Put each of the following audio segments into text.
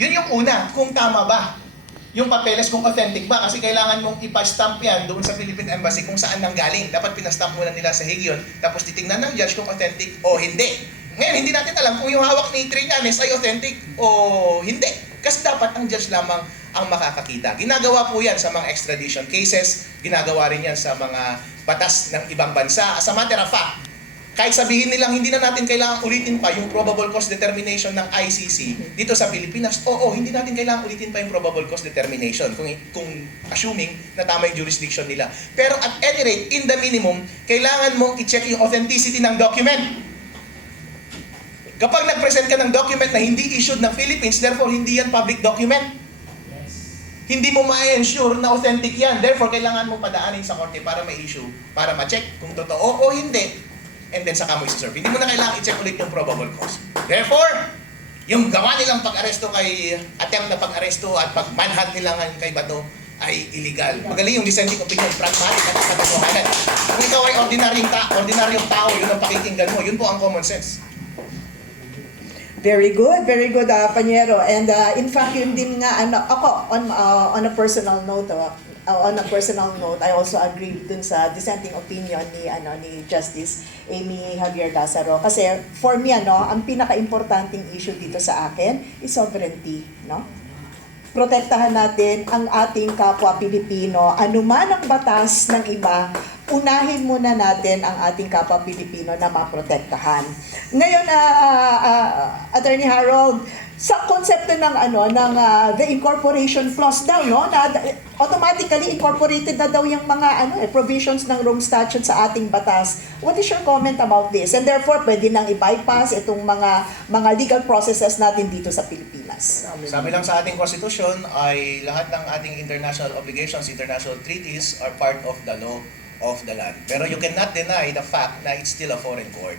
Yun yung una, kung tama ba yung papeles, kung authentic ba, kasi kailangan mong ipa-stamp yan doon sa Philippine Embassy kung saan nanggaling. Dapat pinastamp muna nila sa Hague yun, tapos titingnan ng judge kung authentic o hindi. Ngayon, hindi natin alam kung yung hawak ni Trillanes ay authentic o hindi. Kasi dapat ang judge lamang ang makakakita. Ginagawa po yan sa mga extradition cases, ginagawa rin yan sa mga batas ng ibang bansa. As a matter of fact, kahit sabihin nilang hindi na natin kailangan ulitin pa yung probable cause determination ng ICC dito sa Pilipinas, oo, hindi natin kailangan ulitin pa yung probable cause determination kung assuming na tama yung jurisdiction nila. Pero at any rate, in the minimum, kailangan mong i-check yung authenticity ng document. Kapag nag-present ka ng document na hindi issued ng Philippines, therefore hindi yan public document. Hindi mo ma-ensure na authentic yan. Therefore, kailangan mo padaanin sa korte para ma-issue, para ma-check kung totoo o hindi. And then saka mo i-serve. Hindi mo na kailangan i-check ulit yung probable cause. Therefore, yung gawa nilang pag-aresto kay, attempt na pag-aresto at pag-manhunt nila kay Bato ay illegal. Magaling yung dissenting opinion, pragmatic at katotohanan. Kung ikaw ay ordinaryong tao, yun ang pakikinggan mo. Yun po ang common sense. Very good, Panyero. And in fact, yun din nga, ako, on a personal note, I also agree dun sa dissenting opinion ni Justice Amy Javier Lazaro. Kasi for me, ang pinaka-importanting issue dito sa akin is sovereignty, no? Protektahan natin ang ating kapwa Pilipino. Anuman ang batas ng iba, unahin muna natin ang ating kapwa Pilipino na maprotektahan. Ngayon, Attorney Harold, sa konsepto ng the incorporation clause daw, no, na automatically incorporated na daw yung mga provisions ng Rome Statute sa ating batas. What is your comment about this? And therefore, pwede nang i-bypass itong mga legal processes natin dito sa Pilipinas. Sabi lang sa ating konstitusyon ay lahat ng ating international obligations, international treaties are part of the law of the land. Pero you cannot deny the fact na it's still a foreign court.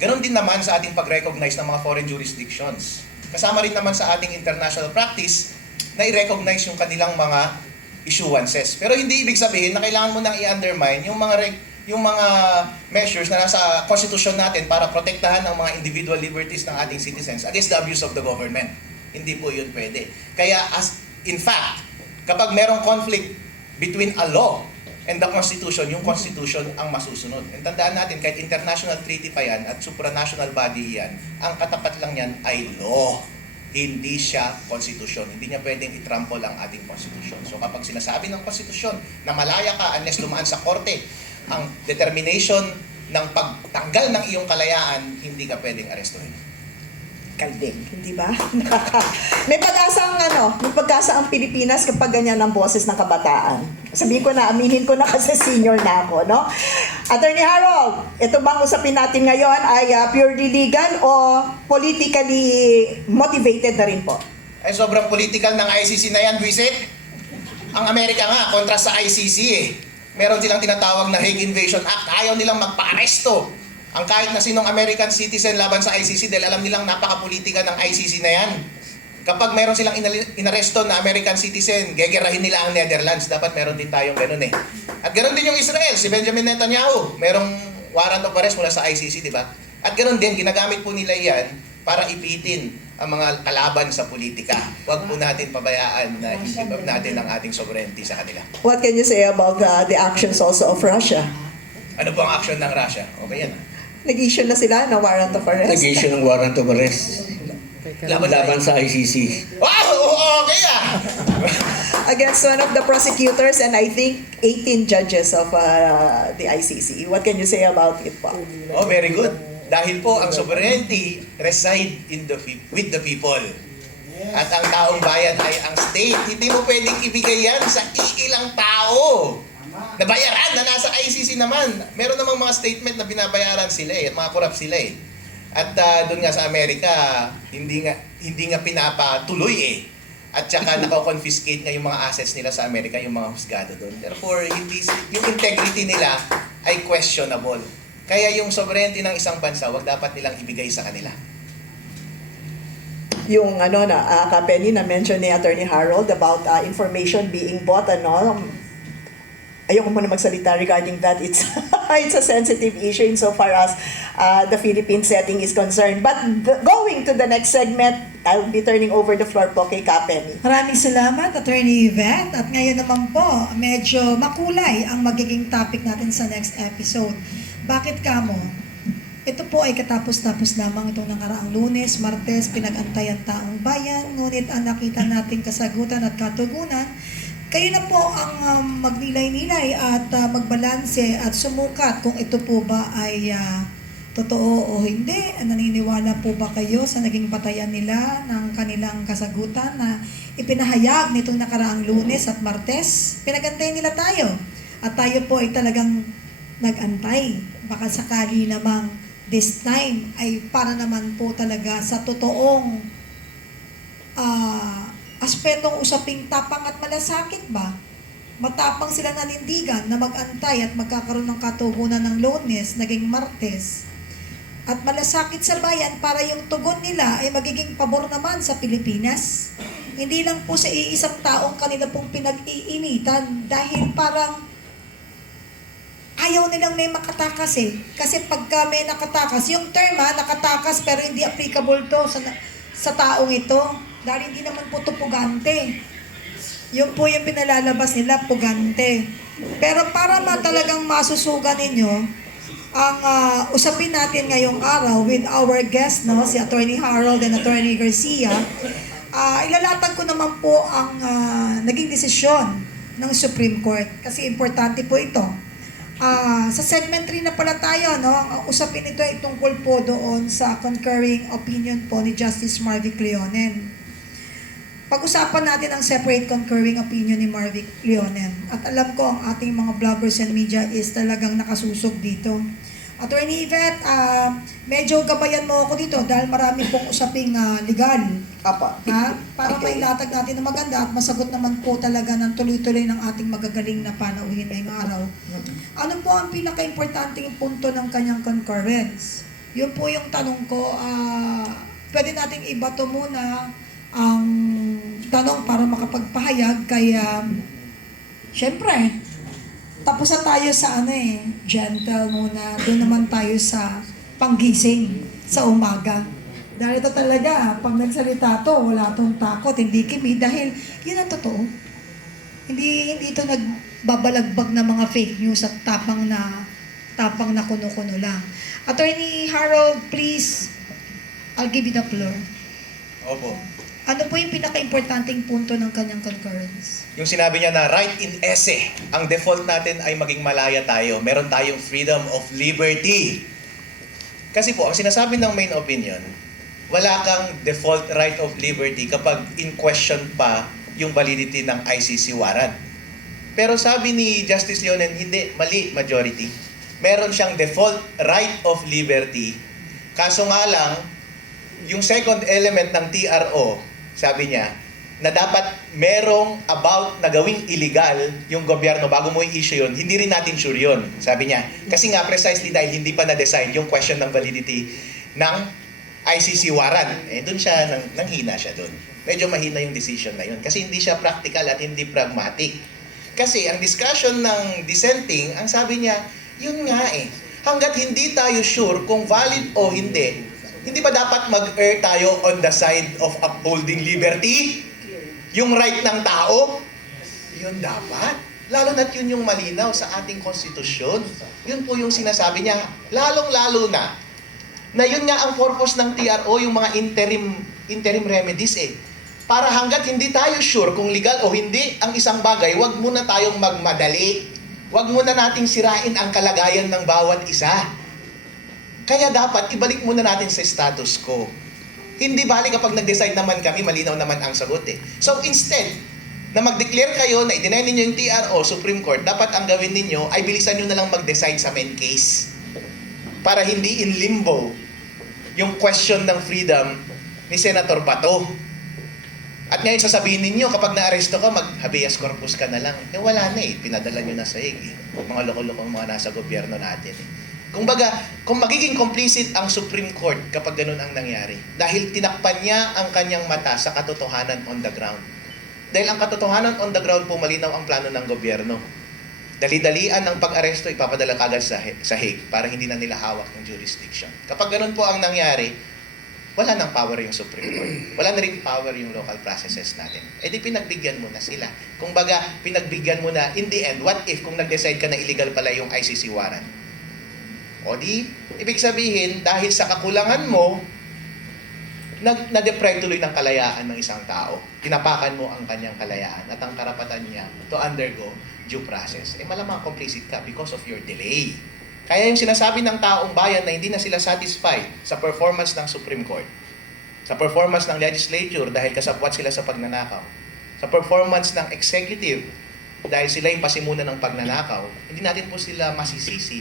Ganon din naman sa ating pag-recognize ng mga foreign jurisdictions. Kasama rin naman sa ating international practice na i-recognize yung kanilang mga issuances. Pero hindi ibig sabihin na kailangan mo nang i-undermine yung mga measures na nasa konstitusyon natin para protektahan ang mga individual liberties ng ating citizens against the abuse of the government. Hindi po yun pwede. Kaya in fact, kapag merong conflict between a law and the Constitution, yung Constitution ang masusunod. And tandaan natin, kahit international treaty pa yan at supranational body yan, ang katapat lang yan ay law. Hindi siya Constitution. Hindi niya pwedeng itrample ang ating Constitution. So kapag sinasabi ng Constitution na malaya ka unless dumaan sa korte, ang determination ng pagtanggal ng iyong kalayaan, hindi ka pwedeng arestuhin. Kalding, hindi ba? May pag-asa ang Pilipinas kapag ganyan ang boses ng kabataan. Sabihin ko na, aminin ko na kasi senior na ako, no? Attorney Harold, ito bang usapin natin ngayon ay purely legal o politically motivated na rin po? Ay sobrang political ng ICC na yan, Buisit. Ang Amerika nga, kontra sa ICC eh. Meron silang tinatawag na Hague Invasion Act. Ayaw nilang magpa-aresto ang kahit na sinong American citizen laban sa ICC dahil alam nilang napaka-politika ng ICC na yan. Kapag meron silang inaresto na American citizen, gegerahin nila ang Netherlands. Dapat meron din tayong ganun eh. At ganun din yung Israel, si Benjamin Netanyahu. Merong warrant of arrest mula sa ICC, di ba? At ganun din, ginagamit po nila yan para ipitin ang mga kalaban sa politika. Huwag po natin pabayaan na i-give up natin ang ating sovereignty sa kanila. What can you say about the actions also of Russia? Ano po ang action ng Russia? Okay yan. Nag-issue na sila ng warrant of arrest. Nag-issue ng warrant of arrest. Laban sa ICC. Wow! Okay ah! Against one of the prosecutors and I think 18 judges of the ICC. What can you say about it po? Oh, very good. Dahil po ang sovereignty reside with the people. At ang taong bayan ay ang state. Hindi mo pwedeng ibigay yan sa iilang tao. Nabayaran na nasa ICC naman. Meron namang mga statement na binabayaran sila at mga corrupt sila eh. At doon nga sa Amerika, hindi nga pinapatuloy eh. At saka nako-confiscate nga yung mga assets nila sa Amerika, yung mga husgado doon. Therefore, yung integrity nila ay questionable. Kaya yung sovereignty ng isang bansa, wag dapat nilang ibigay sa kanila. Yung Kapeni na mention ni Attorney Harold about information being bought, ayoko muna magsalita regarding that. It's a sensitive issue insofar as the Philippine setting is concerned. But going to the next segment, I'll be turning over the floor po kay Kapeni. Maraming salamat, Attorney Yvette. At ngayon naman po, medyo makulay ang magiging topic natin sa next episode. Bakit kamo? Ito po ay katapos-tapos lamang itong nakaraang Lunes, Martes, pinag-antay ang taong bayan, ngunit ang nakita nating kasagutan at katugunan, kayo na po ang magnilay-nilay at magbalanse at sumukat kung ito po ba ay totoo o hindi. Naniniwala po ba kayo sa naging batayan nila ng kanilang kasagutan na ipinahayag nitong nakaraang Lunes at Martes? Pinag-antay nila tayo at tayo po ay talagang nag-antay. Baka sakali namang this time ay para naman po talaga sa totoong aspetong usaping tapang at malasakit ba? Matapang sila nanindigan na mag-antay at magkakaroon ng katugunan ng Lunes, naging Martes. At malasakit sa bayan para yung tugon nila ay magiging pabor naman sa Pilipinas. Hindi lang po sa iisang taong kanila pong pinag-iinitan dahil parang ayaw nilang may makatakas eh. Kasi pagka may nakatakas, yung term nakatakas pero hindi applicable to sa taong ito. Dahil hindi naman po ito pugante. Yun po yung pinalalabas nila, pugante. Pero para talagang masusugan ninyo, ang usapin natin ngayong araw with our guest, no, si Attorney Harold and Attorney Garcia, ilalatag ko naman po ang naging desisyon ng Supreme Court. Kasi importante po ito. Sa segment 3 na pala tayo, no? Ang usapin ito ay tungkol po doon sa concurring opinion po ni Justice Marvic Leonen. Pag-usapan natin ang separate concurring opinion ni Marvic Leonen. At alam ko ang ating mga bloggers and media is talagang nakasusog dito. Attorney Yvette, medyo gabayan mo ako dito dahil marami pong usaping legal. Apa. Para Okay. may latag natin na maganda at masagot naman po talaga ng tuloy-tuloy ng ating magagaling na panauhin ngayong araw. Ano po ang pinaka-importanting punto ng kanyang concurrence? Yun po yung tanong ko. Pwede nating ibato muna ang tanong para makapagpahayag. Kaya, syempre, tapos na tayo sa gentle muna. Doon naman tayo sa panggising sa umaga. Dahil ito talaga, pag nagsalita to, wala tong takot, hindi kimi, dahil yun ang totoo. Hindi ito nagbabalagbag na mga fake news at tapang na kuno-kuno lang. Attorney Harold, please, I'll give you the floor. Opo. Ano po yung pinaka-importanting punto ng kanyang concurrence? Yung sinabi niya na right in esse, ang default natin ay maging malaya tayo. Meron tayong freedom of liberty. Kasi po, ang sinasabi ng main opinion, wala kang default right of liberty kapag in question pa yung validity ng ICC warrant. Pero sabi ni Justice Leonen, hindi, mali, majority. Meron siyang default right of liberty. Kaso nga lang, yung second element ng TRO, sabi niya, na dapat merong about na gawing illegal yung gobyerno bago mo i-issue yun, hindi rin natin sure yun, sabi niya. Kasi nga, precisely dahil hindi pa na-decide yung question ng validity ng ICC warrant. Doon siya, nanghina siya doon. Medyo mahina yung decision na yun. Kasi hindi siya practical at hindi pragmatic. Kasi ang discussion ng dissenting, ang sabi niya, yun nga hanggat hindi tayo sure kung valid o hindi ba dapat mag-err tayo on the side of upholding liberty? Yung right ng tao? Yun dapat. Lalo na't yun yung malinaw sa ating konstitusyon. Yun po yung sinasabi niya. Lalong-lalo na yun nga ang purpose ng TRO, yung mga interim remedies Para hanggat hindi tayo sure kung legal o hindi ang isang bagay, wag muna tayong magmadali. Wag muna nating sirain ang kalagayan ng bawat isa. Kaya dapat ibalik muna natin sa status quo. Hindi bali kapag nag-decide naman kami, malinaw naman ang sagot So instead, na mag-declare kayo na i-deny ninyo yung TRO, Supreme Court, dapat ang gawin ninyo ay bilisan nyo na lang mag-decide sa main case. Para hindi in limbo yung question ng freedom ni Senator Bato. At ngayon sasabihin ninyo, kapag na-aresto ka, mag-habeas corpus ka na lang. Wala na pinadala nyo na sa mga loko-lokong mga nasa gobyerno natin Kumbaga, kung magiging complicit ang Supreme Court kapag ganun ang nangyari, dahil tinakpan niya ang kanyang mata sa katotohanan on the ground. Dahil ang katotohanan on the ground po malinaw ang plano ng gobyerno. Dali-dalian ng pag-aresto, ipapadala kagad sa Hague para hindi na nila hawak ng jurisdiction. Kapag ganun po ang nangyari, wala nang power yung Supreme Court. Wala na rin power yung local processes natin. Eh di pinagbigyan mo na sila. Kung baga, pinagbigyan mo na, in the end, what if kung nag-decide ka na illegal pala yung ICC warrant? O di, ibig sabihin, dahil sa kakulangan mo, na-deprive tuloy ng kalayaan ng isang tao. Tinapakan mo ang kanyang kalayaan at ang karapatan niya to undergo due process. Eh malamang complicit ka because of your delay. Kaya yung sinasabi ng taong bayan na hindi na sila satisfied sa performance ng Supreme Court, sa performance ng legislature dahil kasapwat sila sa pagnanakaw, sa performance ng executive dahil sila yung pasimulan ng pagnanakaw, hindi natin po sila masisisi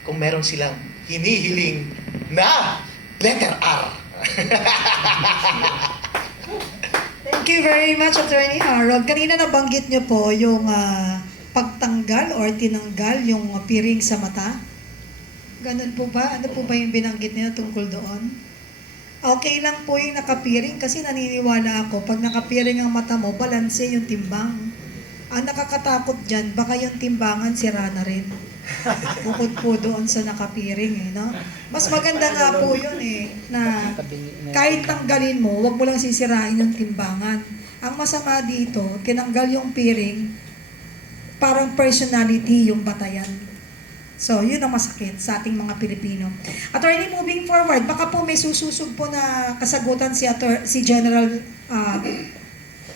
kung meron silang hinihiling na letter R. Thank you very much, Attorney Harold. Kanina nabanggit niyo po yung pagtanggal or tinanggal yung piring sa mata. Ganun po ba? Ano po ba yung binanggit niya tungkol doon? Okay lang po yung nakapiring kasi naniniwala ako, pag nakapiring ang mata mo, balanse yung timbang. Ang nakakatakot dyan, baka yung timbangan sira na rin. Bukod po doon sa nakapiring no? Mas maganda nga po yun na kahit tanggalin mo, wag mo lang sisirain yung timbangan. Ang masama dito, tinanggal yung piring, parang personality yung batayan. So, yun ang masakit sa ating mga Pilipino. Attorney, moving forward, baka po may sususog po na kasagutan si General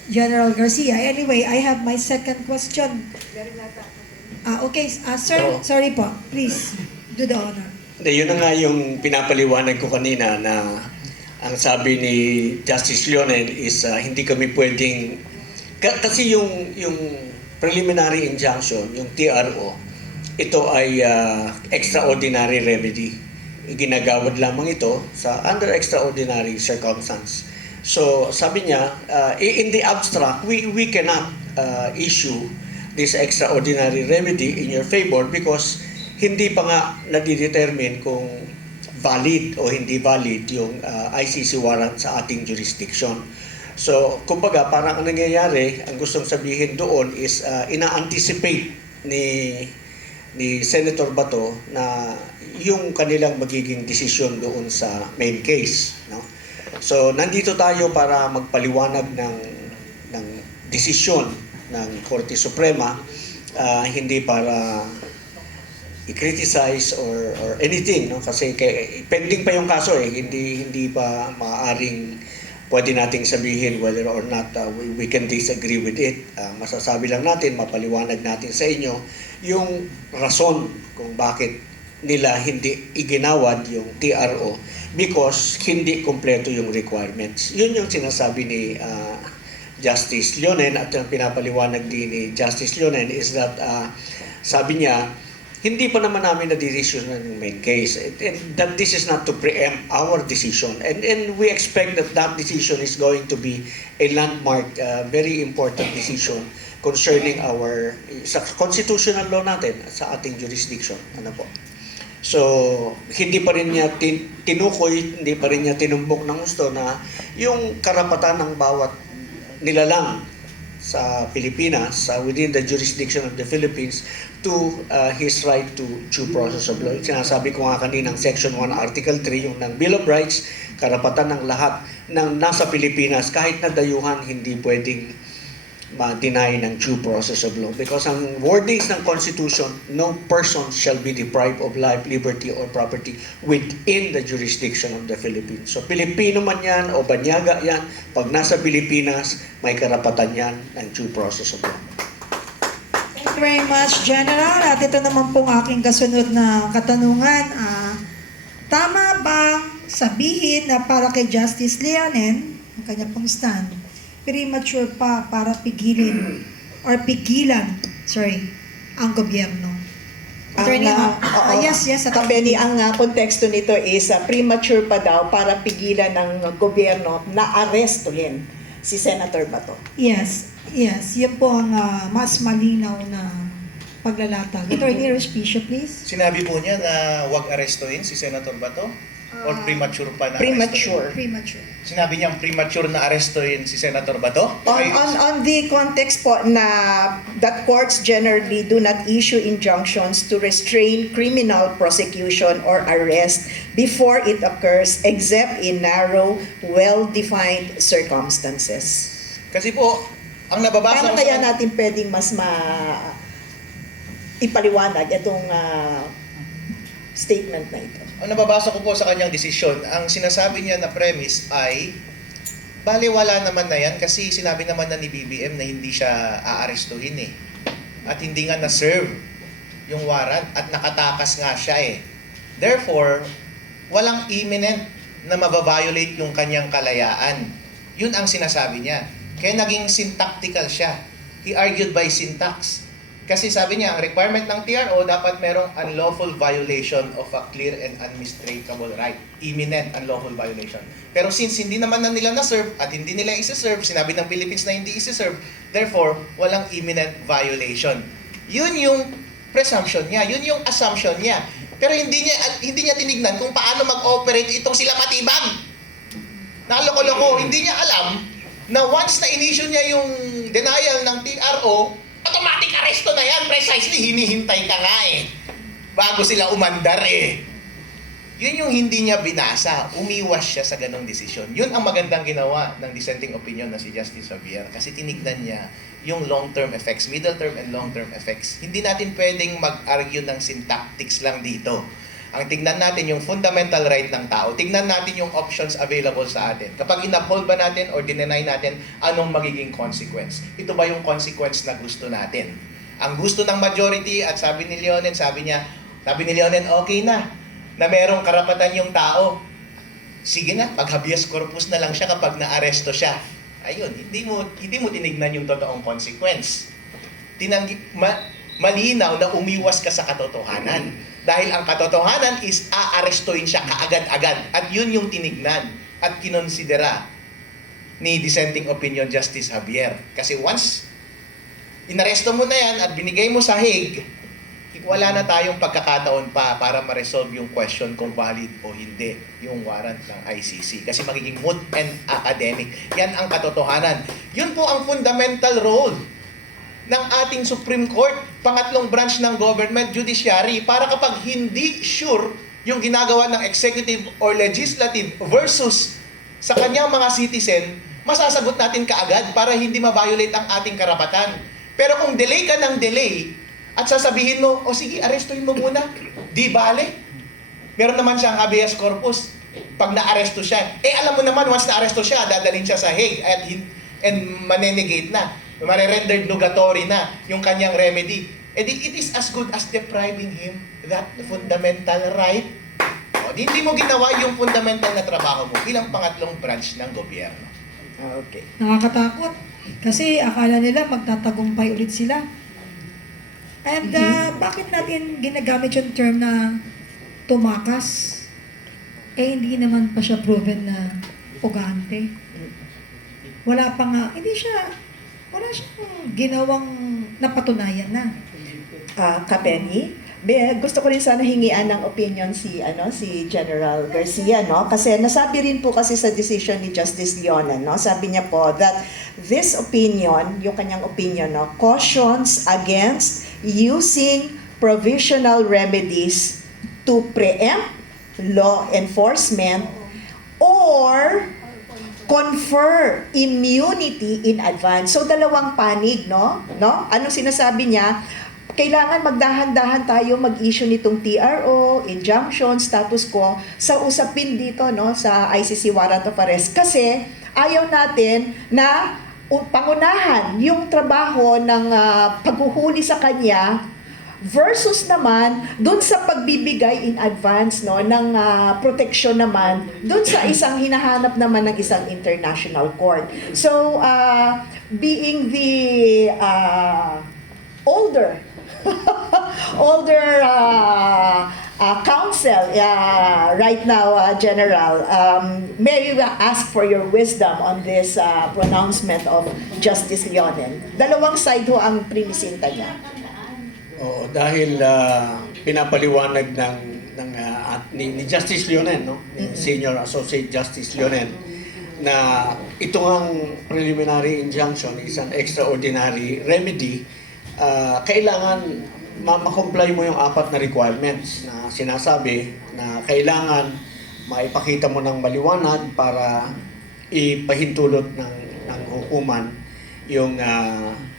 General Garcia. Anyway, I have my second question. Okay, sir, sorry po. Please, do the honor. Yun na nga yung pinapaliwanag ko kanina na ang sabi ni Justice Leonen is hindi kami pwedeng... Kasi yung preliminary injunction, yung TRO, ito ay extraordinary remedy. Ginagawad lamang ito sa under extraordinary circumstance. So sabi niya, in the abstract, we cannot issue this extraordinary remedy in your favor because hindi pa nga nadidetermine kung valid o hindi valid yung ICC warrant sa ating jurisdiction. So, kumbaga, parang ang nangyayari, ang gustong sabihin doon is ina-anticipate ni Senator Bato na yung kanilang magiging desisyon doon sa main case. No? So, nandito tayo para magpaliwanag ng desisyon ng Korte Suprema, hindi para i-criticize or anything, no? Kasi pending pa yung kaso hindi pa maaaring pwede nating sabihin whether or not we can disagree with it. Masasabi lang natin, mapaliwanag natin sa inyo yung rason kung bakit nila hindi iginawad yung TRO because hindi kompleto yung requirements. Yun yung sinasabi ni Justice Leonen at yung pinapaliwanag din ni Justice Leonen is that sabi niya, hindi pa naman namin na-decision ng main case. And that this is not to preempt our decision. And we expect that decision is going to be a landmark, very important decision concerning sa constitutional law natin, sa ating jurisdiction. Ano po? So, hindi pa rin niya tinukoy, hindi pa rin niya tinumbok ng gusto na yung karapatan ng bawat nilalang sa Pilipinas, within the jurisdiction of the Philippines, to his right to due process of law. Sinasabi ko nga kaninang Section 1, Article 3, yung ng Bill of Rights, karapatan ng lahat ng nasa Pilipinas, kahit na dayuhan, hindi pwedeng ma-deny ng due process of law. Because ang wordings ng Constitution, no person shall be deprived of life, liberty, or property within the jurisdiction of the Philippines. So, Pilipino man yan o banyaga yan, pag nasa Pilipinas, may karapatan yan ng due process of law. Thank you very much, General. At ito naman pong aking kasunod na katanungan. Tama bang sabihin na para kay Justice Leonen, ang kanya pong stand, premature pa para pigilan ang gobyerno? Attorney, yes, Attorney, ang konteksto nito is premature pa daw para pigilan ng gobyerno na arestuhin si Senator Bato. Yes, yan po ang mas malinaw na paglalatag. Attorney Respicio, please. Sinabi po niya na huwag arestuhin si Senator Bato. Or premature pa na Premature. Premature. Sinabi niyang premature na aresto yun si Senator Bato? On the context po na that courts generally do not issue injunctions to restrain criminal prosecution or arrest before it occurs except in narrow, well-defined circumstances. Kasi po, ang nababasa Paano ko kaya sa... natin pwedeng mas ipaliwanag itong statement na ito? Ang nababasa ko po sa kanyang desisyon, ang sinasabi niya na premise ay baliwala naman na yan kasi sinabi naman na ni BBM na hindi siya aarestuhin eh. At hindi nga na-serve yung warrant at nakatakas nga siya eh. Therefore, walang imminent na mababiolate yung kanyang kalayaan. Yun ang sinasabi niya. Kaya naging syntactical siya. He argued by syntax. Kasi sabi niya, ang requirement ng TRO dapat merong unlawful violation of a clear and unmistakable right. Imminent unlawful violation. Pero since hindi naman na nila na-serve at hindi nila isi-serve, sinabi ng Philippines na hindi isi-serve, therefore, walang imminent violation. Yun yung presumption niya, yun yung assumption niya. Pero hindi niya tinignan kung paano mag-operate itong sila Matibag. Nakaloko-loko, hindi niya alam na once na inisyu niya yung denial ng TRO, automatic arresto na yan. Precisely, hinihintay ka nga eh. Bago sila umandar eh. Yun yung hindi niya binasa. Umiwas siya sa ganong desisyon. Yun ang magandang ginawa ng dissenting opinion na si Justice Javier. Kasi tinignan niya yung long-term effects, middle-term and long-term effects. Hindi natin pwedeng mag-argue ng syntactics lang dito. Ang tignan natin yung fundamental right ng tao. Tignan natin yung options available sa atin. Kapag in-uphold ba natin or dineny natin, anong magiging consequence? Ito ba yung consequence na gusto natin? Ang gusto ng majority at sabi ni Leonen, okay na merong karapatan yung tao. Sige na, pag habeas corpus na lang siya kapag naaresto siya. Ayun, hindi mo tinignan yung totoong consequence. Malinaw na umiwas ka sa katotohanan. Dahil ang katotohanan is aarestuin siya kaagad-agad. At yun yung tinignan at kinonsidera ni dissenting opinion Justice Javier. Kasi once inaresto mo na yan at binigay mo sa Hague, wala na tayong pagkakataon pa para ma-resolve yung question kung valid o hindi yung warrant ng ICC. Kasi magiging moot and academic. Yan ang katotohanan. Yun po ang fundamental role ng ating Supreme Court, pangatlong branch ng government, judiciary, para kapag hindi sure yung ginagawa ng executive or legislative versus sa kanyang mga citizen, masasagot natin kaagad para hindi ma-violate ang ating karapatan. Pero kung delay ka ng delay, at sasabihin mo, o sige, arestuhin mo muna, di bale. Meron naman siyang habeas corpus. Pag na-aresto siya, alam mo naman, once na-aresto siya, dadalhin siya sa Hague and manenegate na. Mare-rendered nugatory na yung kanyang remedy. It is as good as depriving him that fundamental right. Hindi mo ginawa yung fundamental na trabaho mo bilang pangatlong branch ng gobyerno. Okay. Nakakatakot. Kasi akala nila magtatagumpay ulit sila. And bakit natin ginagamit yung term na tumakas? Hindi naman pa siya proven na pugante. Wala pa nga, wala siyang ginawang napatunayan na. Kapenny, gusto ko rin sana hingian ng opinion si General Garcia, no? Kasi nasabi rin po kasi sa decision ni Justice Leonen, no? Sabi niya po that this opinion, yung kanyang opinion, no, cautions against using provisional remedies to preempt law enforcement or confer immunity in advance. So dalawang panig, no? Anong sinasabi niya? Kailangan magdahan-dahan tayo mag-issue nitong TRO, injunction, status quo sa usapin dito, no, sa ICC warrant of arrest kasi ayaw natin na pangunahan yung trabaho ng paghuhuli sa kanya versus naman dun sa pagbibigay in advance, no, ng proteksyon naman dun sa isang hinahanap naman ng isang international court. So being the older counsel right now, General, may we ask for your wisdom on this pronouncement of Justice Leonen. Dalawang side ho ang prinisinta niya. Oo, dahil pinapaliwanag ng ni Justice Leonen, no? Ni Senior Associate Justice Leonen, na ito ang preliminary injunction is an extraordinary remedy. Kailangan ma-comply mo yung 4 na requirements na sinasabi na kailangan maipakita mo ng maliwanag para ipahintulot ng hukuman yung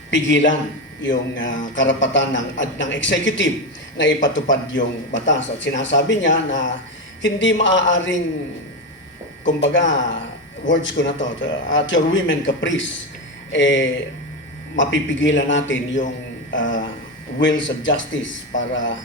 pigilan yung karapatan ng executive na ipatupad yung batas. At sinasabi niya na hindi maaaring, kumbaga, words ko na to, at your women caprice, mapipigilan natin yung wills of justice para